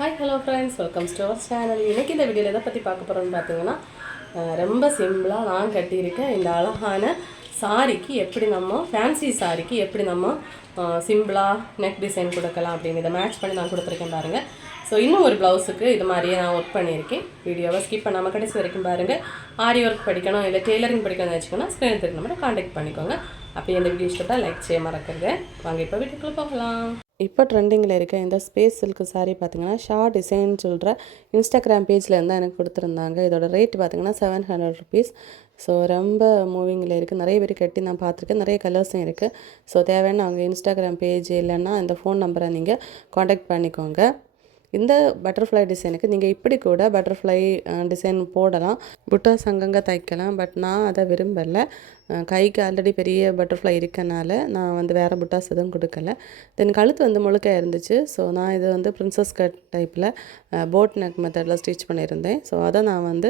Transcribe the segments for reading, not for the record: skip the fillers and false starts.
Hi hello friends, welcomes to our channel. இன்றைக்கி இந்த வீடியோவில் எதை பற்றி பார்க்க போகிறோன்னு பார்த்தீங்கன்னா, ரொம்ப சிம்பிளாக நான் கட்டியிருக்கேன் இந்த அழகான சாரிக்கு எப்படி நம்ம ஃபேன்சி சாரிக்கு எப்படி நம்ம சிம்பிளாக நெக் டிசைன் கொடுக்கலாம் அப்படின்னு இதை மேட்ச் பண்ணி நான் கொடுத்துருக்கேன் பாருங்கள். ஸோ இன்னும் ஒரு ப்ளவுஸுக்கு இது மாதிரியே நான் ஒர்க் பண்ணியிருக்கேன். வீடியோவை ஸ்கிப் பண்ணாமல் கடைசி வரைக்கும் பாருங்கள். ஆரி ஒர்க் படிக்கணும் இல்லை டெய்லரிங் படிக்கணும்னு வச்சுக்கோன்னா ஸ்க்ரீன் தெரிஞ்ச நம்பரை காண்டாக்ட் பண்ணிக்கோங்க. அப்படியே இந்த வீடியோ இஷ்டப்பட்டால் லைக் செய்ய மறக்கிறது. வாங்க இப்போ வீட்டுக்குள்ளே போகலாம். இப்போ ட்ரெண்டிங்கில் இருக்க இந்த ஸ்பேஸ் சில்க் சாரீ பார்த்திங்கன்னா ஷார்ட் டிசைன் சொல்கிற இன்ஸ்டாகிராம் பேஜில் இருந்தால் எனக்கு கொடுத்துருந்தாங்க. இதோட ரேட் பார்த்திங்கன்னா 700 ருபீஸ். ஸோ ரொம்ப மூவிங்கில் இருக்குது. நிறைய பேர் கட்டி நான் பார்த்துருக்கேன். நிறைய கலர்ஸும் இருக்குது. ஸோ தேவையான அவங்க இன்ஸ்டாகிராம் பேஜ் இல்லைன்னா இந்த ஃபோன் நம்பரை நீங்கள் காண்டாக்ட் பண்ணிக்கோங்க. இந்த பட்டர்ஃப்ளை டிசைனுக்கு நீங்கள் இப்படி கூட பட்டர்ஃப்ளை டிசைன் போடலாம், புட்டாஸ் அங்கங்கே தைக்கலாம். பட் நான் அதை விரும்பலை. கைக்கு ஆல்ரெடி பெரிய பட்டர்ஃப்ளை இருக்கனால நான் வேறு புட்டாஸ் எதுவும் கொடுக்கல. தென் கழுத்து முழுக்க இருந்துச்சு. ஸோ நான் இது பிரின்சஸ் கட் டைப்பில் போட் நெக் மெத்தடில் ஸ்டிச் பண்ணியிருந்தேன். ஸோ அதை நான்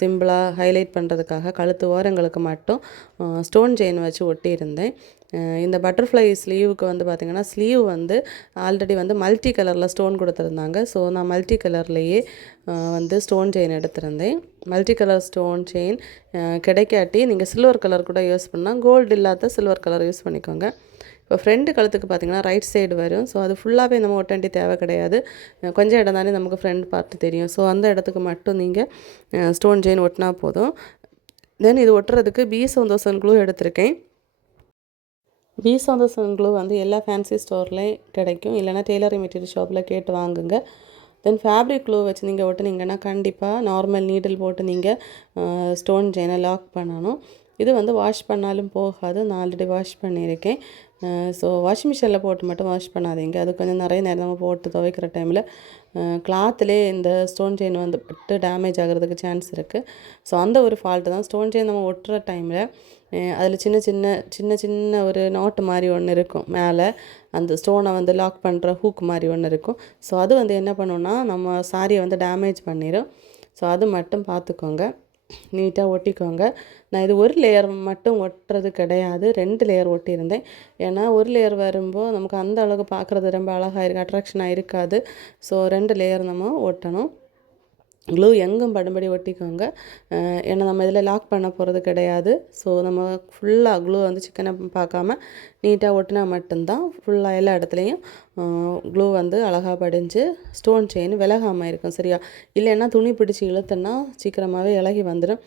சிம்பிளாக ஹைலைட் பண்ணுறதுக்காக கழுத்து ஓரங்களுக்கு மட்டும் ஸ்டோன் செயின் வச்சு ஒட்டியிருந்தேன். இந்த பட்டர்ஃப்ளை ஸ்லீவுக்கு பார்த்திங்கன்னா ஸ்லீவ் ஆல்ரெடி மல்டி கலரில் ஸ்டோன் கொடுத்துருந்தாங்க. ஸோ நான் மல்டி கலர்லேயே ஸ்டோன் செயின் எடுத்திருந்தேன். மல்டி கலர் ஸ்டோன் செயின் கிடைக்காட்டி நீங்கள் சில்வர் கலர் கூட யூஸ் பண்ணால், கோல்டு இல்லாத சில்வர் கலர் யூஸ் பண்ணிக்கோங்க. இப்போ ஃப்ரெண்டு கழுத்துக்கு பார்த்திங்கன்னா ரைட் சைடு வரும். ஸோ அது ஃபுல்லாகவே நம்ம ஒட்ட வேண்டிய தேவை கிடையாது. கொஞ்சம் இடம் தானே நமக்கு ஃப்ரெண்ட் பார்த்து தெரியும். ஸோ அந்த இடத்துக்கு மட்டும் நீங்கள் ஸ்டோன் செயின் ஒட்டினா போதும். தென் இது ஒட்டுறதுக்கு B1000 க்ளூ எடுத்திருக்கேன். B1000 க்ளூ எல்லா ஃபேன்சி ஸ்டோர்லேயும் கிடைக்கும். இல்லைனா டெய்லரிங் மெட்டீரியல் ஷாப்பில் கேட்டு வாங்குங்க. தென் ஃபேப்ரிக் க்ளூ வச்சு நீங்கள் ஒட்டுனீங்கன்னா கண்டிப்பாக நார்மல் நீடில் போட்டு நீங்கள் ஸ்டோன் செயினை லாக் பண்ணணும். இது வாஷ் பண்ணாலும் போகாது. நான் ஆல்ரெடி வாஷ் பண்ணியிருக்கேன். ஸோ வாஷிங் மிஷினில் போட்டு மட்டும் வாஷ் பண்ணாதீங்க. அது கொஞ்சம் நிறைய நேரம் நம்ம போட்டு துவைக்கிற டைமில் கிளாத்துலேயே இந்த ஸ்டோன் செயின் பட்டு டேமேஜ் ஆகிறதுக்கு சான்ஸ் இருக்குது. ஸோ அந்த ஒரு ஃபால்ட்டு தான். ஸ்டோன் செயின் நம்ம ஒட்டுற டைமில் அதில் சின்ன சின்ன சின்ன சின்ன ஒரு நாட்டு மாதிரி ஒன்று இருக்கும். மேலே அந்த ஸ்டோனை லாக் பண்ணுற ஹூக் மாதிரி ஒன்று இருக்கும். ஸோ அது என்ன பண்ணுன்னா நம்ம சாரியை டேமேஜ் பண்ணிடும். ஸோ அது மட்டும் பார்த்துக்கோங்க, நீட்டாக ஒட்டிக்கோங்க. நான் இது ஒரு லேயர் மட்டும் ஒட்டுறது கிடையாது, 2 லேயர் ஒட்டியிருந்தேன். ஏன்னா ஒரு லேயர் வரும்போது நமக்கு அந்த அளவுக்கு பார்க்குறது ரொம்ப அழகாக இருக்குது, அட்ராக்ஷனாக இருக்காது. ஸோ 2 லேயர் நம்ம ஒட்டணும். க்ளூ எங்கும் படும்படி ஒட்டிக்கோங்க. ஏன்னா நம்ம இதில் லாக் பண்ண போகிறது கிடையாது. ஸோ நம்ம ஃபுல்லாக க்ளூ சிக்கனை பார்க்காம நீட்டாக ஒட்டினா மட்டும்தான் ஃபுல்லாக எல்லா இடத்துலையும் க்ளூ அழகாக படிஞ்சு ஸ்டோன் செயின் விலகாமல் இருக்கும். சரியா? இல்லைன்னா துணி பிடிச்சி இழுத்துன்னா சீக்கிரமாகவே இலகி வந்துடும்.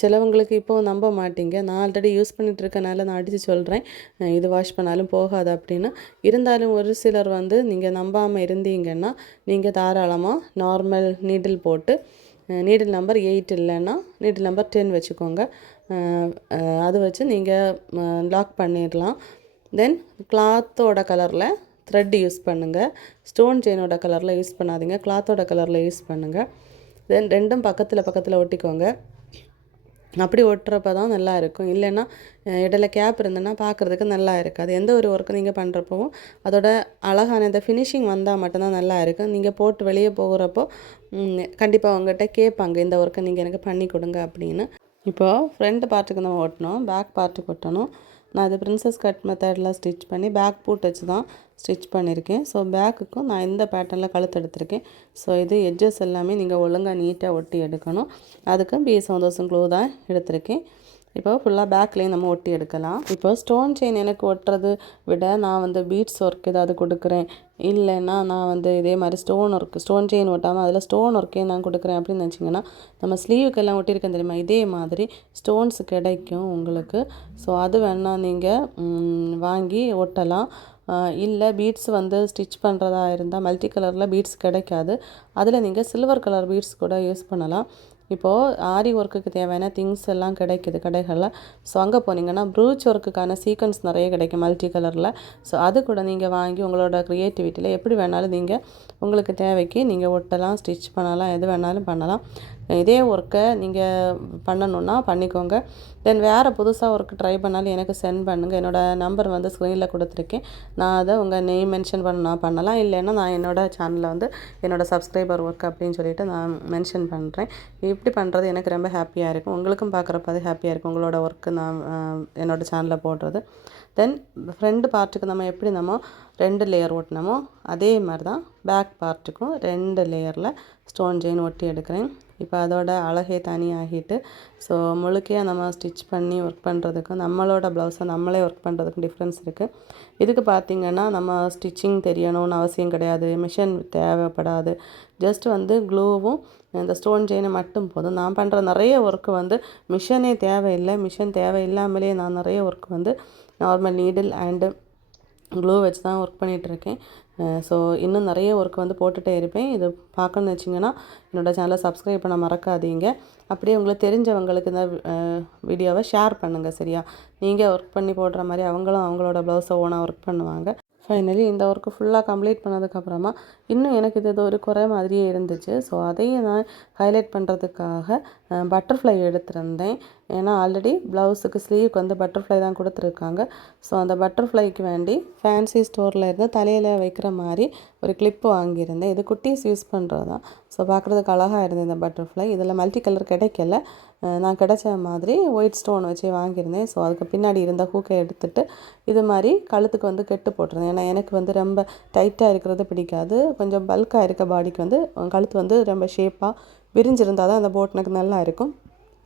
சிலவங்களுக்கு இப்போது நம்ப மாட்டீங்க. நான் ஆல்ரெடி யூஸ் பண்ணிகிட்ருக்கனால நான் அடித்து சொல்கிறேன், இது வாஷ் பண்ணாலும் போகாது அப்படின்னு. இருந்தாலும் ஒரு சிலர் நீங்கள் நம்பாமல் இருந்தீங்கன்னா நீங்கள் தாராளமாக நார்மல் நீடில் போட்டு நீடில் நம்பர் 8 இல்லைன்னா நீடில் நம்பர் 10 வச்சுக்கோங்க. அது வச்சு நீங்கள் லாக் பண்ணிடலாம். தென் கிளாத்தோட கலரில் த்ரெட் யூஸ் பண்ணுங்கள். ஸ்டோன் செயினோட கலரில் யூஸ் பண்ணாதீங்க, கிளாத்தோட கலரில் யூஸ் பண்ணுங்கள். தென் ரெண்டும் பக்கத்தில் ஒட்டிக்கோங்க. அப்படி ஒட்டுறப்ப தான் நல்லா இருக்கும். இல்லைன்னா இடையில கேப் இருந்ததுன்னா பார்க்குறதுக்கு நல்லா இருக்காது. எந்த ஒரு ஒர்க்கு நீங்கள் பண்ணுறப்பவும் அதோட அழகான இந்த ஃபினிஷிங் வந்தால் மட்டும்தான் நல்லா இருக்கும். நீங்கள் போட்டு வெளியே போகிறப்போ கண்டிப்பாக அவங்ககிட்ட கேட்பாங்க, இந்த ஒர்க்கை நீங்கள் எனக்கு பண்ணி கொடுங்க அப்படின்னு. இப்போது ஃப்ரண்ட் பார்ட்டுக்கு நம்ம ஒட்டணும், பேக் பார்ட்டுக்கு ஒட்டணும். நான் இது பிரின்சஸ் கட் மெத்தடில் ஸ்டிச் பண்ணி பேக் பூட் வச்சு தான் ஸ்டிச் பண்ணியிருக்கேன். ஸோ பேக்குக்கும் நான் இந்த பேட்டர்னில் கழுத்து எடுத்திருக்கேன். ஸோ இது எட்ஜஸ் எல்லாமே நீங்கள் ஒழுங்காக நீட்டாக ஒட்டி எடுக்கணும். அதுக்கு B1000 க்ளூ தான் எடுத்திருக்கேன். இப்போ ஃபுல்லாக பேக்லேயும் நம்ம ஒட்டி எடுக்கலாம். இப்போ ஸ்டோன் செயின் எனக்கு ஒட்டுறது விட நான் பீட்ஸ் ஒர்க் ஏதாவது கொடுக்குறேன், இல்லைன்னா நான் இதே மாதிரி ஸ்டோன் செயின் ஒட்டாமல் அதில் ஸ்டோன் ஒர்க்கே நான் கொடுக்குறேன் அப்படின்னு நினச்சிங்கன்னா, நம்ம ஸ்லீவுக்கெல்லாம் ஒட்டியிருக்கேன் தெரியுமா, இதே மாதிரி ஸ்டோன்ஸ் கிடைக்கும் உங்களுக்கு. ஸோ அது வேணால் நீங்கள் வாங்கி ஒட்டலாம். இல்லை பீட்ஸ் ஸ்டிச் பண்ணுறதா இருந்தால் மல்டி கலரில் பீட்ஸ் கிடைக்காது, அதில் நீங்கள் சில்வர் கலர் பீட்ஸ் கூட யூஸ் பண்ணலாம். இப்போது ஆரி ஒர்க்குக்கு தேவையான திங்ஸ் எல்லாம் கிடைக்குது கடைகளில். ஸோ அங்கே போனீங்கன்னா ப்ரூச் ஒர்க்குக்கான சீக்வன்ஸ் நிறைய கிடைக்கும் மல்டி கலரில். ஸோ அது கூட நீங்கள் வாங்கி உங்களோட க்ரியேட்டிவிட்டியில் எப்படி வேணாலும் நீங்கள் உங்களுக்கு தேவைக்கு நீங்கள் ஒட்டலாம், ஸ்டிச் பண்ணலாம், எது வேணாலும் பண்ணலாம். இதே ஒர்க்கை நீங்கள் பண்ணணுன்னா பண்ணிக்கோங்க. தென் வேறு புதுசாக ஒர்க்கு ட்ரை பண்ணாலும் எனக்கு சென்ட் பண்ணுங்கள். என்னோடய நம்பர் ஸ்க்ரீனில் கொடுத்துருக்கேன். நான் அதை உங்கள் நேம் மென்ஷன் பண்ணலாம். இல்லைன்னா நான் என்னோடய சேனலில் என்னோடய சப்ஸ்கிரைபர் ஒர்க் அப்படின்னு சொல்லிட்டு நான் மென்ஷன் பண்ணுறேன். இப்படி பண்ணுறது எனக்கு ரொம்ப ஹாப்பியாக இருக்கும். உங்களுக்கும் பார்க்குறப்ப அது ஹாப்பியாக இருக்கும், உங்களோட ஒர்க்கு நான் என்னோடய சேனலில் போடுறது. தென் ஃப்ரண்ட் பார்ட்டுக்கு நம்ம எப்படி 2 லேயர் ஒட்டினமோ அதே மாதிரி தான் பேக் பார்ட்டுக்கும் 2 லேயரில் ஸ்டோன் செயின் ஒட்டி எடுக்கிறேன். இப்போ அதோட அழகே தனியாகிட்டு ஸோ முழுக்கையாக நம்ம ஸ்டிச் பண்ணி ஒர்க் பண்ணுறதுக்கும் நம்மளோட ப்ளவுஸை நம்மளே ஒர்க் பண்ணுறதுக்கும் டிஃப்ரென்ஸ் இருக்குது. இதுக்கு பார்த்திங்கன்னா நம்ம ஸ்டிச்சிங் தெரியணும்னு அவசியம் கிடையாது, மிஷின் தேவைப்படாது. ஜஸ்ட் வந்து க்ளூவும் இந்த ஸ்டோன் செயினை மட்டும் போதும். நான் பண்ணுற நிறைய ஒர்க்கு வந்து மிஷினே தேவையில்லை. மிஷின் தேவையில்லாமலே நான் நிறைய ஒர்க் வந்து நார்மல் நீடில் அண்டு க்ளூ வச்சு தான் ஒர்க் பண்ணிகிட்ருக்கேன். ஸோ இன்னும் நிறைய ஒர்க் வந்து போட்டுகிட்டே இருப்பேன். இது பார்க்கணுன்னு வச்சிங்கன்னா என்னோடய சேனலை சப்ஸ்கிரைப் பண்ண மறக்காதீங்க. அப்படியே உங்களுக்கு தெரிஞ்சவங்களுக்கு இந்த வீடியோவை ஷேர் பண்ணுங்கள். சரியா, நீங்கள் ஒர்க் பண்ணி போடுற மாதிரி அவங்களும் அவங்களோட ப்ளவுஸை ஓனாக ஒர்க் பண்ணுவாங்க. ஃபைனலி இந்த ஒர்க்கு ஃபுல்லாக கம்ப்ளீட் பண்ணதுக்கப்புறமா இன்னும் எனக்கு இது ஒரு குறை மாதிரியே இருந்துச்சு. ஸோ அதையும் நான் ஹைலைட் பண்ணுறதுக்காக பட்டர்ஃப்ளை எடுத்திருந்தேன். ஏன்னா ஆல்ரெடி ப்ளவுஸுக்கு ஸ்லீவுக்கு வந்து பட்டர்ஃப்ளை தான் கொடுத்துருக்காங்க. ஸோ அந்த பட்டர்ஃப்ளைக்கு வேண்டி ஃபேன்சி ஸ்டோரில் இருந்து தலையில் வைக்கிற மாதிரி ஒரு கிளிப்பு வாங்கியிருந்தேன். இது குட்டீஸ் யூஸ் பண்ணுறது தான். ஸோ பார்க்குறதுக்கு அழகாக இருந்தது இந்த பட்டர்ஃப்ளை. இதில் மல்டி கலர் கிடைக்கல. நான் கிடைச்ச மாதிரி ஒயிட் ஸ்டோன் வச்சு வாங்கியிருந்தேன். ஸோ அதுக்கு பின்னாடி இருந்த ஹூக்கை எடுத்துகிட்டு இது மாதிரி கழுத்துக்கு வந்து கெட்டு போட்டிருந்தேன். ஏன்னா எனக்கு வந்து ரொம்ப டைட்டாக இருக்கிறது பிடிக்காது. கொஞ்சம் பல்காக இருக்க பாடிக்கு வந்து கழுத்து வந்து ரொம்ப ஷேப்பாக விரிஞ்சிருந்தால் தான் அந்த போட் எனக்கு நல்லா இருக்கும்.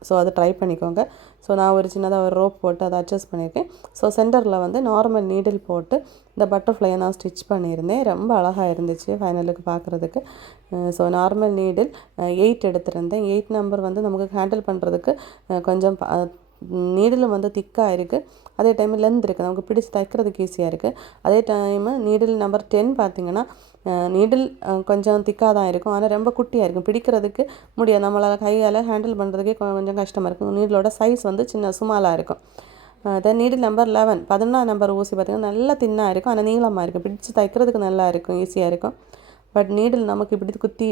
ஸோ அதை ட்ரை பண்ணிக்கோங்க. ஸோ நான் ஒரு சின்னதாக ஒரு ரோப் போட்டு அதை அட்ஜஸ்ட் பண்ணியிருக்கேன். ஸோ சென்டரில் வந்து நார்மல் நீடில் போட்டு இந்த பட்டர்ஃப்ளையை நான் ஸ்டிச் பண்ணியிருந்தேன். ரொம்ப அழகாக இருந்துச்சு ஃபைனலுக்கு பார்க்குறதுக்கு. ஸோ நார்மல் நீடில் 8 எடுத்திருந்தேன். 8 நம்பர் வந்து நமக்கு ஹேண்டில் பண்ணுறதுக்கு கொஞ்சம் நீடிலும் வந்து திக்காக இருக்குது. அதே டைம் லென்த் இருக்குது, நமக்கு பிடிச்சி தைக்கிறதுக்கு ஈஸியாக இருக்குது. அதே டைமு நீடில் நம்பர் 10 பார்த்திங்கன்னா நீடில் கொஞ்சம் திக்காக தான் இருக்கும், ஆனால் ரொம்ப குட்டியாக இருக்கும், பிடிக்கிறதுக்கு முடியாது. நம்மளால் கையால் ஹேண்டில் பண்ணுறதுக்கே கொஞ்சம் கஷ்டமாக இருக்கும். நீடிலோட சைஸ் வந்து சின்ன சுமாலாக இருக்கும். தென் நீடில் நம்பர் 11 11 நம்பர் ஊசி பார்த்திங்கன்னா நல்லா தின்னாக இருக்கும், ஆனால் நீளமாக இருக்கும், பிடிச்சி தைக்கிறதுக்கு நல்லா இருக்கும், ஈஸியாக இருக்கும். பட் நீடில் நமக்கு இப்படி குத்தி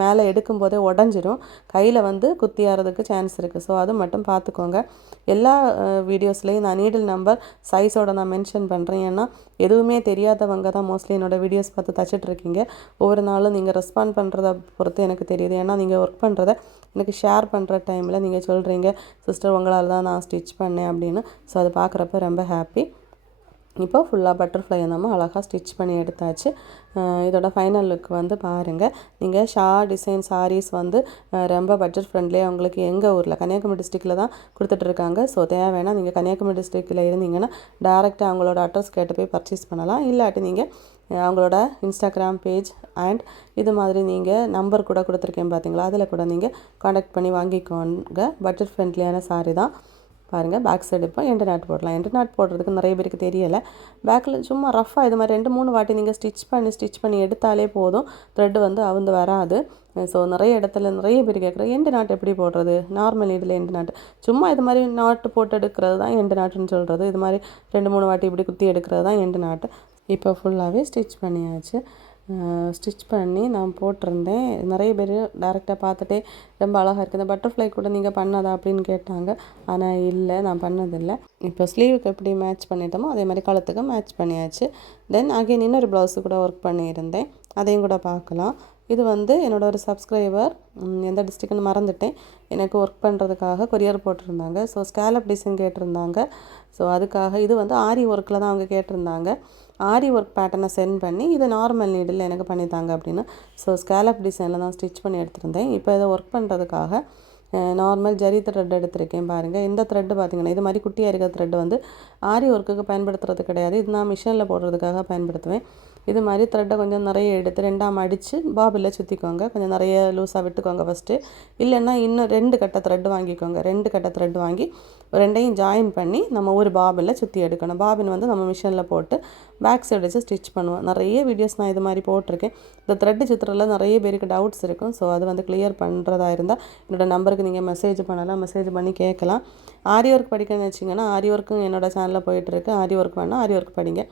மேலே எடுக்கும்போதே உடஞ்சிரும், கையில் வந்து குத்தியாகிறதுக்கு சான்ஸ் இருக்குது. ஸோ அது மட்டும் பார்த்துக்கோங்க. எல்லா வீடியோஸ்லேயும் நான் நீடில் நம்பர் சைஸோட நான் மென்ஷன் பண்ணுறேன். ஏன்னா எதுவுமே தெரியாதவங்க தான் மோஸ்ட்லி என்னோடய வீடியோஸ் பார்த்து தைச்சிட்ருக்கீங்க. ஒவ்வொரு நாளும் நீங்கள் ரெஸ்பாண்ட் பண்ணுறத பொறுத்து எனக்கு தெரியுது. ஏன்னா நீங்கள் ஒர்க் பண்ணுறத எனக்கு ஷேர் பண்ணுற டைமில் நீங்கள் சொல்கிறீங்க, சிஸ்டர் உங்களால் தான் நான் ஸ்டிச் பண்ணேன் அப்படின்னு. ஸோ அது பார்க்குறப்ப ரொம்ப ஹாப்பி. இப்போ ஃபுல்லாக பட்டர்ஃப்ளை நம்ம அழகாக ஸ்டிச் பண்ணி எடுத்தாச்சு. இதோட ஃபைனல் லுக் வந்து பாருங்கள். நீங்கள் டிசைன் சாரீஸ் வந்து ரொம்ப பட்ஜெட் ஃப்ரெண்ட்லியாக உங்களுக்கு எங்கள் ஊரில் கன்னியாகுமரி டிஸ்ட்ரிக்டில் தான் கொடுத்துட்ருக்காங்க. ஸோ தேவைன்னா நீங்கள் கன்னியாகுமரி டிஸ்ட்ரிக்டில் இருந்தீங்கன்னா டேரெக்டாக அவங்களோட அட்ரஸ் கேட்டு போய் பர்ச்சேஸ் பண்ணலாம். இல்லாட்டி நீங்கள் அவங்களோட இன்ஸ்டாகிராம் பேஜ் அண்ட் இது மாதிரி நீங்கள் நம்பர் கூட கொடுத்துருக்கேன் பார்த்தீங்களா, அதில் கூட நீங்கள் காண்டாக்ட் பண்ணி வாங்கிக்கோங்க. பட்ஜெட் ஃப்ரெண்ட்லியான சாரீ தான். பாருங்கள், பேக் சைடு இப்போ எண்டு நாட் போடலாம். எண்டு நாட் போடுறதுக்கு நிறைய பேருக்கு தெரியலை. பேக்கில் சும்மா ரஃபாக இது மாதிரி 2-3 வாட்டி நீங்கள் ஸ்டிச் பண்ணி எடுத்தாலே போதும், த்ரெட்டு வந்து அவுந்து வராது. ஸோ நிறைய இடத்துல நிறைய பேர் கேட்குறேன், எண்டு நாட் எப்படி போடுறது, நார்மல் நீடில் எண்டு நாட்டு, சும்மா இது மாதிரி நாட்டு போட்டு எடுக்கிறது தான் எண்டு நாட்டுன்னு சொல்கிறது. இது மாதிரி 2-3 வாட்டி இப்படி குத்தி எடுக்கிறது தான் எண்டு நாட்டு. இப்போ ஃபுல்லாகவே ஸ்டிச் பண்ணியாச்சு. ஸ்டிச் பண்ணி நான் போட்டிருந்தேன். நிறைய பேர் டேரெக்டாக பார்த்துட்டே ரொம்ப அழகாக இருக்குது, இந்த பட்டர்ஃப்ளை கூட நீங்கள் பண்ணதா அப்படின்னு கேட்டாங்க. ஆனால் இல்லை, நான் பண்ணதில்லை. இப்போ ஸ்லீவுக்கு எப்படி மேட்ச் பண்ணிட்டோமோ அதே மாதிரி கழுத்துக்கு மேட்ச் பண்ணியாச்சு. தென் அகைன் இன்னொரு ப்ளவுஸு கூட ஒர்க் பண்ணியிருந்தேன், அதையும் கூட பார்க்கலாம். இது வந்து என்னோடய ஒரு சப்ஸ்கிரைபர், எந்த டிஸ்ட்ரிக்ட்னு மறந்துட்டேன், எனக்கு ஒர்க் பண்ணுறதுக்காக கொரியர் போட்டிருந்தாங்க. ஸோ ஸ்கேலப் டிசைன் கேட்டிருந்தாங்க. ஸோ அதுக்காக இது வந்து ஆரி ஒர்க்கில் தான் அவங்க கேட்டிருந்தாங்க. ஆரி ஒர்க் பேட்டர்னை சென்ட் பண்ணி இது நார்மல் நீடில் எனக்கு பண்ணித்தாங்க அப்படின்னு. ஸோ ஸ்கேலப் டிசைனில் தான் ஸ்டிச் பண்ணி எடுத்திருந்தேன். இப்போ இதை ஒர்க் பண்ணுறதுக்காக நார்மல் ஜரி த்ரெட் எடுத்திருக்கேன். பாருங்கள், இந்த த்ரெட்டு பார்த்திங்கன்னா இது மாதிரி குட்டியாக இருக்கிற த்ரெட்டு வந்து ஆரி ஒர்க்குக்கு பயன்படுத்துறது கிடையாது, இது நான் மிஷினில் போடுறதுக்காக பயன்படுத்துவேன். இது மாதிரி த்ரெட்டை கொஞ்சம் நிறைய எடுத்து 2ஆக மடித்து பாபில் சுற்றிக்கோங்க. கொஞ்சம் நிறைய லூஸாக விட்டுக்கோங்க ஃபஸ்ட்டு. இல்லைன்னா இன்னும் 2 கட்டை த்ரெட்டு வாங்கிக்கோங்க. 2 கட்டை த்ரெட் வாங்கி 2ஐயும் ஜாயின் பண்ணி நம்ம ஒரு பாபில் சுற்றி எடுக்கணும். பாபின் வந்து நம்ம மிஷினில் போட்டு பேக் சைடு வச்சு ஸ்டிச் பண்ணுவோம். நிறைய வீடியோஸ் நான் இது மாதிரி போட்டிருக்கேன். இந்த த்ரெட்டு சுற்றுறதுல நிறைய பேருக்கு டவுட்ஸ் இருக்கும். ஸோ அது வந்து கிளியர் பண்ணுறதா இருந்தால் என்னோடய நம்பருக்கு நீங்கள் மெசேஜ் பண்ணலாம், மெசேஜ் பண்ணி கேட்கலாம். ஆரி ஒர்க் படிக்கணும்னு வச்சிங்கன்னா ஆரி ஒர்க்கும் என்னோடய சேனலில் போயிட்டுருக்கு. ஆரி ஒர்க் வேணால் ஆரி ஒர்க் படிங்க.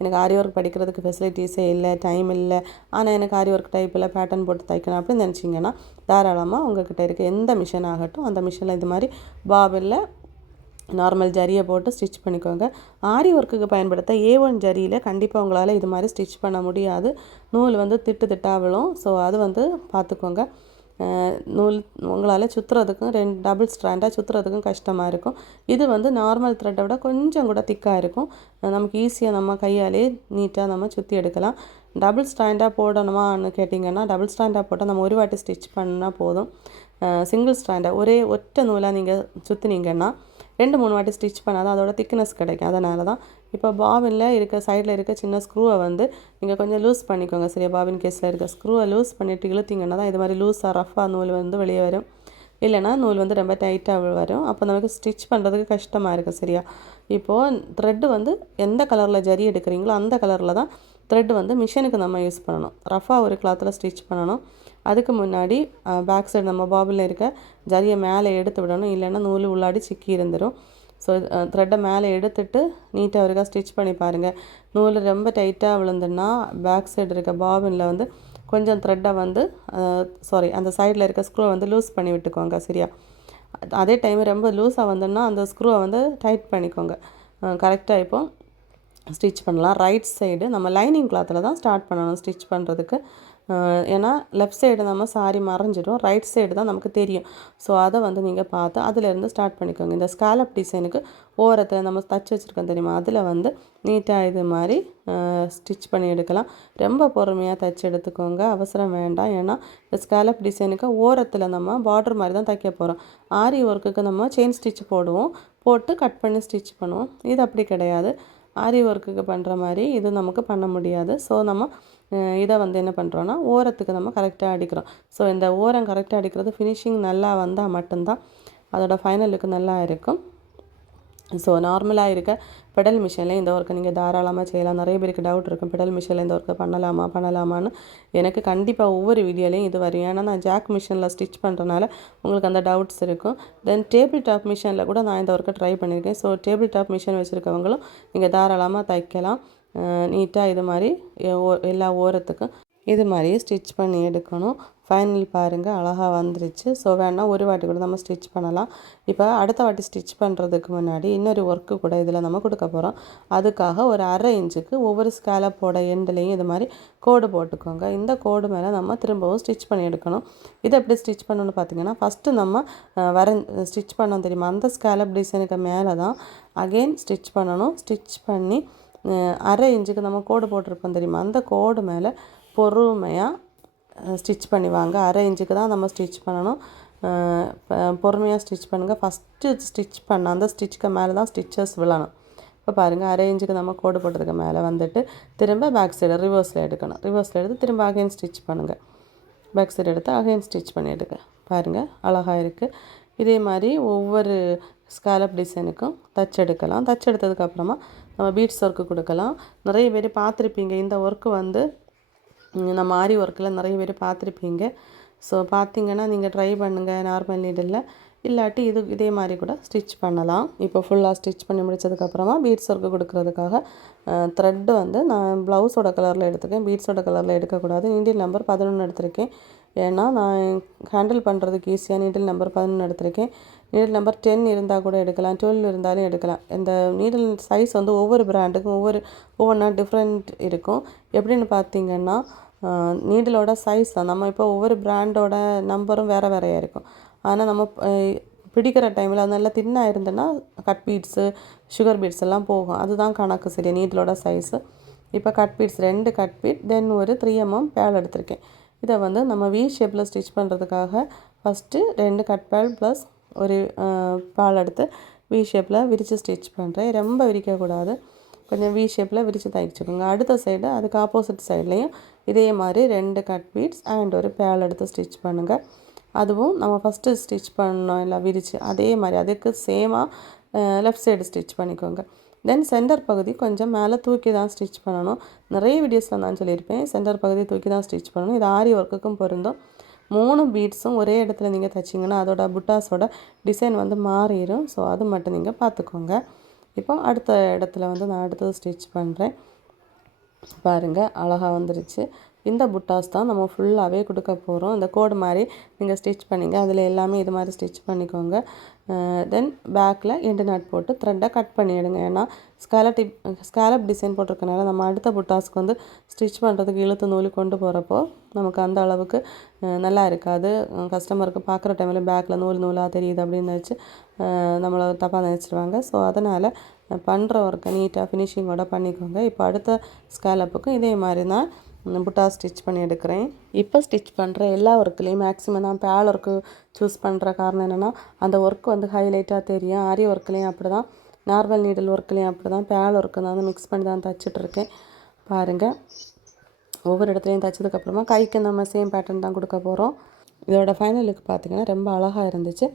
எனக்கு ஆரி ஒர்க் படிக்கிறதுக்கு ஃபெசிலிட்டிஸே இல்லை, டைம் இல்லை, ஆனால் எனக்கு ஆரி ஒர்க் டைப்பில் பேட்டர்ன் போட்டு தைக்கணும் அப்படின்னு நினச்சிங்கன்னா தாராளமாக உங்கள்கிட்ட இருக்க எந்த மிஷின் ஆகட்டும் அந்த மிஷினில் இது மாதிரி பாபில் நார்மல் ஜரியை போட்டு ஸ்டிச் பண்ணிக்கோங்க. ஆரி ஒர்க்குக்கு பயன்படுத்த A1 ஜரியில் கண்டிப்பாக உங்களால் இது மாதிரி ஸ்டிச் பண்ண முடியாது, நூல் வந்து திட்டாக விழும். ஸோ அது வந்து பார்த்துக்கோங்க. நூல் உங்களால் சுற்றுறதுக்கும் டபுள் ஸ்ட்ராண்டாக சுற்றுறதுக்கும் கஷ்டமாக இருக்கும். இது வந்து நார்மல் த்ரெட்டை விட கொஞ்சம் கூட திக்காக இருக்கும். நமக்கு ஈஸியாக நம்ம கையாலே நீட்டாக நம்ம சுற்றி எடுக்கலாம். டபுள் ஸ்டாண்டாக போடணுமான்னு கேட்டிங்கன்னா, டபுள் ஸ்டாண்டாக போட்டால் நம்ம ஒரு வாட்டி ஸ்டிச் பண்ணால் போதும். சிங்கிள் ஸ்டாண்டாக ஒற்றை நூலாக நீங்கள் சுற்றினீங்கன்னா 2-3 வாட்டி ஸ்டிச் பண்ணால் தான் அதோட திக்னஸ் கிடைக்கும். அதனால தான் இப்போ பாபினில் இருக்க சைடில் இருக்க சின்ன ஸ்க்ரூவை வந்து நீங்கள் கொஞ்சம் லூஸ் பண்ணிக்கோங்க. சரியா, பாபின் கேஸில் இருக்க ஸ்க்ரூவை லூஸ் பண்ணிவிட்டு இழுத்திங்கன்னா தான் இது மாதிரி லூஸாக ரஃபாக நூல் வந்து வெளியே வரும். இல்லைனா நூல் வந்து ரொம்ப டைட்டாக வரும். அப்போ நமக்கு ஸ்டிச் பண்ணுறதுக்கு கஷ்டமாக இருக்குது. சரியா, இப்போது த்ரெட்டு வந்து எந்த கலரில் ஜரி எடுக்கிறீங்களோ அந்த கலரில் தான் த்ரெட்டு வந்து மிஷினுக்கு நம்ம யூஸ் பண்ணணும். ரஃபாக ஒரு கிளாத்தில் ஸ்டிச் பண்ணணும். அதுக்கு முன்னாடி பேக் சைடு நம்ம பாபினில் இருக்க ஜரியை மேலே எடுத்து விடணும். இல்லைன்னா நூல் உள்ளாடி சிக்கி இருந்துடும். ஸோ த்ரெட்டை மேலே எடுத்துட்டு நீட்டாக இருக்கா ஸ்டிச் பண்ணி பாருங்கள். நூல் ரொம்ப டைட்டாக விழுந்துன்னா பேக் சைடு இருக்க பாபினில் வந்து கொஞ்சம் த்ரெட்டை வந்து அந்த சைடில் இருக்க ஸ்க்ரூவை வந்து லூஸ் பண்ணி விட்டுக்கோங்க. சரியா, அதே டைம் ரொம்ப லூஸாக வந்தோன்னா அந்த ஸ்க்ரூவை வந்து டைட் பண்ணிக்கோங்க. கரெக்டாக இப்போ ஸ்டிச் பண்ணலாம். ரைட் சைடு நம்ம லைனிங் கிளாத்தில் தான் ஸ்டார்ட் பண்ணணும் ஸ்டிச் பண்ணுறதுக்கு. ஏன்னா லெஃப்ட் சைடு நம்ம சாரி மறைஞ்சிடும், ரைட் சைடு தான் நமக்கு தெரியும். ஸோ அதை வந்து நீங்கள் பார்த்து அதிலேருந்து ஸ்டார்ட் பண்ணிக்கோங்க. இந்த ஸ்காலப் டிசைனுக்கு ஓரத்தில் நம்ம தச்சு வச்சுருக்கோம் தெரியுமா, அதில் வந்து நீட்டாக இது மாதிரி ஸ்டிச் பண்ணி எடுக்கலாம். ரொம்ப பொறுமையாக தைச்சி எடுத்துக்கோங்க, அவசரம் வேண்டாம். ஏன்னா இந்த ஸ்காலப் டிசைனுக்கு ஓரத்தில் நம்ம பார்டர் மாதிரி தான் தைக்க போகிறோம். ஆரி ஒர்க்குக்கு நம்ம செயின் ஸ்டிச் போட்டு கட் பண்ணி ஸ்டிச் பண்ணுவோம். இது அப்படி கிடையாது. ஆரி ஒர்க்குக்கு பண்ணுற மாதிரி இது நமக்கு பண்ண முடியாது. ஸோ நம்ம இதை வந்து என்ன பண்ணுறோன்னா ஓரத்துக்கு நம்ம கரெக்டாக அடிக்கிறோம். ஸோ இந்த ஓரம் கரெக்டாக அடிக்கிறது ஃபினிஷிங் நல்லா வந்தால் மட்டும்தான் அதோட ஃபைனல் லுக்கு நல்லா இருக்கும். ஸோ நார்மலாக இருக்க பெடல் மிஷினில் இந்த ஒர்க்கை நீங்கள் தாராளமாக செய்யலாம். நிறைய பேருக்கு டவுட் இருக்கும், பெடல் மிஷினில் இந்த ஒர்க்கை பண்ணலாமான்னு. எனக்கு கண்டிப்பாக ஒவ்வொரு வீடியோலையும் இது வரும். ஏன்னா நான் ஜாக் மிஷினில் ஸ்டிச் பண்ணுறனால உங்களுக்கு அந்த டவுட்ஸ் இருக்கும். தென் டேபிள் டாப் மிஷினில் கூட நான் இந்த ஒர்க்கை ட்ரை பண்ணியிருக்கேன். ஸோ டேபிள் டாப் மிஷின் வச்சுருக்கவங்களும் நீங்கள் தாராளமாக தைக்கலாம். நீட்டாக இது மாதிரி எல்லா ஓரத்துக்கும் இது மாதிரி ஸ்டிச் பண்ணி எடுக்கணும். ஃபைனல் பாருங்கள், அழகாக வந்துருச்சு. ஸோ வேணால் ஒரு வாட்டி கூட நம்ம ஸ்டிச் பண்ணலாம். இப்போ அடுத்த வாட்டி ஸ்டிச் பண்ணுறதுக்கு முன்னாடி இன்னொரு ஒர்க்கு கூட இதில் நம்ம கொடுக்க போகிறோம். அதுக்காக ஒரு 1/2 இன்ச்சுக்கு ஒவ்வொரு ஸ்கேலப்போட எண்ட்லேயும் இது மாதிரி கோடு போட்டுக்கோங்க. இந்த கோடு மேலே நம்ம திரும்பவும் ஸ்டிச் பண்ணி எடுக்கணும். இதை எப்படி ஸ்டிச் பண்ணணும்னு பார்த்தீங்கன்னா, ஃபஸ்ட்டு நம்ம ஸ்டிச் பண்ணோம் தெரியுமா, அந்த ஸ்கேலப் டிசைனுக்கு மேலே தான் அகெயின் ஸ்டிச் பண்ணணும். ஸ்டிச் பண்ணி 1/2 இன்ச்சுக்கு நம்ம கோடு போட்டிருப்போம் தெரியுமா, அந்த கோடு மேலே பொறுமையாக ஸ்டிச் பண்ணி வாங்க. 1/2 இன்ச்சுக்கு தான் நம்ம ஸ்டிச் பண்ணணும். பொறுமையாக ஸ்டிச் பண்ணுங்கள். ஃபஸ்ட்டு ஸ்டிச் பண்ண அந்த ஸ்டிச்சுக்கு மேலே தான் ஸ்டிச்சஸ் விழணும். இப்போ பாருங்கள், 1/2 இன்ச்சுக்கு நம்ம கோடு போட்டதுக்கு மேலே வந்துட்டு திரும்ப பேக் சைடு ரிவர்ஸில் எடுக்கணும். ரிவர்ஸில் எடுத்து திரும்ப அகைன் ஸ்டிச் பண்ணுங்கள். பேக் சைடு எடுத்து அகைன் ஸ்டிச் பண்ணி எடுக்க பாருங்கள், அழகாக இருக்குது. இதே மாதிரி ஒவ்வொரு ஸ்காலப் டிசைனுக்கும் தச்செடுக்கலாம். தச்செடுத்ததுக்கப்புறமா நம்ம பீட்ஸ் ஒர்க்கு கொடுக்கலாம். நிறைய பேர் பார்த்துருப்பீங்க இந்த ஒர்க்கு வந்து நம்ம ஆரி ஒர்க்கில் நிறைய பேர் பார்த்துருப்பீங்க. ஸோ பார்த்திங்கன்னா நீங்கள் ட்ரை பண்ணுங்கள் நார்மல் நீடில். இல்லாட்டி இதே மாதிரி கூட ஸ்டிச் பண்ணலாம். இப்போ ஃபுல்லாக ஸ்டிச் பண்ணி முடித்ததுக்கப்புறமா பீட்ஸ் ஒர்க்கு கொடுக்குறதுக்காக த்ரெட்டு வந்து நான் ப்ளவுஸோட கலரில் எடுத்துருக்கேன். பீட்ஸோட கலரில் எடுக்கக்கூடாது. நீடில் நம்பர் 11 எடுத்திருக்கேன். ஏன்னா நான் ஹேண்டில் பண்ணுறதுக்கு ஈஸியாக நீடில் நம்பர் 11 எடுத்திருக்கேன். நீடில் நம்பர் 10 இருந்தால் கூட எடுக்கலாம், 12 இருந்தாலும் எடுக்கலாம். இந்த நீடில் சைஸ் வந்து ஒவ்வொரு பிராண்டுக்கும் ஒவ்வொன்றா டிஃப்ரெண்ட் இருக்கும். எப்படின்னு பார்த்திங்கன்னா, நீடிலோட சைஸ் தான். நம்ம இப்போ ஒவ்வொரு பிராண்டோட நம்பரும் வேறையாக இருக்கும். ஆனால் நம்ம பிடிக்கிற டைமில் அது நல்லா தின்னாக இருந்ததுன்னா கட் பீட்ஸு, சுகர் பீட்ஸ் எல்லாம் போகும். அதுதான் கணக்கு. சரியா, நீடிலோட சைஸு. இப்போ கட் பீட்ஸ் 2 கட் பீட், தென் ஒரு 3 mm பேல் எடுத்திருக்கேன். இதை வந்து நம்ம வி ஷேப்பில் ஸ்டிச் பண்ணுறதுக்காக ஃபஸ்ட்டு 2 கட் பேல் ப்ளஸ் ஒரு பால் எடுத்து வி ஷேப்பில் விரித்து ஸ்டிச் பண்ணுறேன். ரொம்ப விரிக்கக்கூடாது, கொஞ்சம் வி ஷேப்பில் விரித்து தைச்சிக்கோங்க. அடுத்த சைடு அதுக்கு ஆப்போசிட் சைட்லேயும் இதே மாதிரி 2 கட் பீட்ஸ் அண்ட் ஒரு பேல் எடுத்து ஸ்டிச் பண்ணுங்கள். அதுவும் நம்ம ஃபஸ்ட்டு ஸ்டிச் பண்ணோம் இல்லை விரித்து, அதே மாதிரி அதுக்கு சேமாக லெஃப்ட் சைடு ஸ்டிச் பண்ணிக்கோங்க. தென் சென்டர் பகுதி கொஞ்சம் மேலே தூக்கி தான் ஸ்டிச் பண்ணணும். நிறைய வீடியோஸில் நான் சொல்லியிருப்பேன், சென்டர் பகுதி தூக்கி தான் ஸ்டிச் பண்ணணும். இது ஆரி ஒர்க்குக்கும் பொருந்தும். 3 பீட்ஸும் ஒரே இடத்துல நீங்கள் தைச்சிங்கன்னா அதோட புட்டாஸோட டிசைன் வந்து மாறிடும். ஸோ அது மட்டும் நீங்கள் பார்த்துக்கோங்க. இப்போ அடுத்த இடத்துல வந்து நான் அடுத்தது ஸ்டிச் பண்ணுறேன். பாருங்கள், அழகாக வந்துருச்சு. இந்த புட்டாஸ் தான் நம்ம ஃபுல்லாகவே கொடுக்க போகிறோம். இந்த கோடு மாதிரி நீங்கள் ஸ்டிச் பண்ணிங்க, அதில் எல்லாமே இது மாதிரி ஸ்டிச் பண்ணிக்கோங்க. தென் பேக்கில் எண்டு நாட் போட்டு த்ரெட்டை கட் பண்ணிவிடுங்க. ஏன்னா ஸ்கேலப் டிசைன் போட்டிருக்கனால நம்ம அடுத்த புட்டாஸ்க்கு வந்து ஸ்டிச் பண்ணுறதுக்கு இழுத்து நூல் கொண்டு போகிறப்போ நமக்கு அந்த அளவுக்கு நல்லா இருக்காது. கஸ்டமருக்கு பார்க்குற டைமில் பேக்கில் நூலாக தெரியுது அப்படின்னு நினச்சி நம்மளை தப்பாக நினச்சிடுவாங்க. ஸோ அதனால் பண்ணுற ஒர்க்கை நீட்டாக ஃபினிஷிங்கோட பண்ணிக்கோங்க. இப்போ அடுத்த ஸ்கேலப்புக்கும் இதே மாதிரி தான் புட்டா ஸ்டிச் பண்ணி எடுக்கிறேன். இப்போ ஸ்டிச் பண்ணுற எல்லா ஒர்க்குலேயும் மேக்ஸிமம் நான் பேல் ஒர்க்கு சூஸ் பண்ணுற காரணம் என்னென்னா அந்த ஒர்க் வந்து ஹைலைட்டாக தெரியும். ஆரி ஒர்க்லேயும் அப்படி தான், நார்மல் நீடில் ஒர்க்லேயும் அப்படி தான், பேல் ஒர்க்கு நான் வந்து மிக்ஸ் பண்ணி தான் தைச்சிட்ருக்கேன். பாருங்கள், ஒவ்வொரு இடத்துலையும் தைச்சதுக்கப்புறமா கைக்கு நம்ம சேம் பேட்டர்ன் தான் கொடுக்க போகிறோம். இதோட ஃபைனல் லுக் பார்த்திங்கன்னா ரொம்ப அழகாக இருந்துச்சு.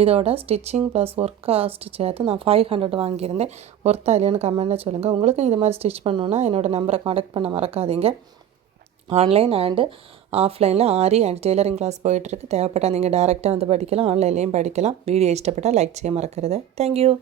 இதோட ஸ்டிச்சிங் ப்ளஸ் ஒர்க் காஸ்ட் சேர்த்து நான் 500 வாங்கியிருந்தேன். ஒர்த்தா இல்லையான்னு கமெண்ட்டில் சொல்லுங்கள். உங்களுக்கு இது மாதிரி ஸ்டிச் பண்ணணுன்னா என்னோடய நம்பரை காண்டாக்ட் பண்ண மறக்காதீங்க. ஆன்லைன் அண்டு ஆஃப்லைனில் ஆரி அண்ட் டெய்லரிங் கிளாஸ் போயிட்டுருக்கு. தேவைப்பட்டால் நீங்கள் டேரெக்டாக வந்து படிக்கலாம், ஆன்லைன்லேயும் படிக்கலாம். வீடியோ இஷ்டப்பட்டால் லைக் செய்ய மறக்கிறது. தேங்க்யூ.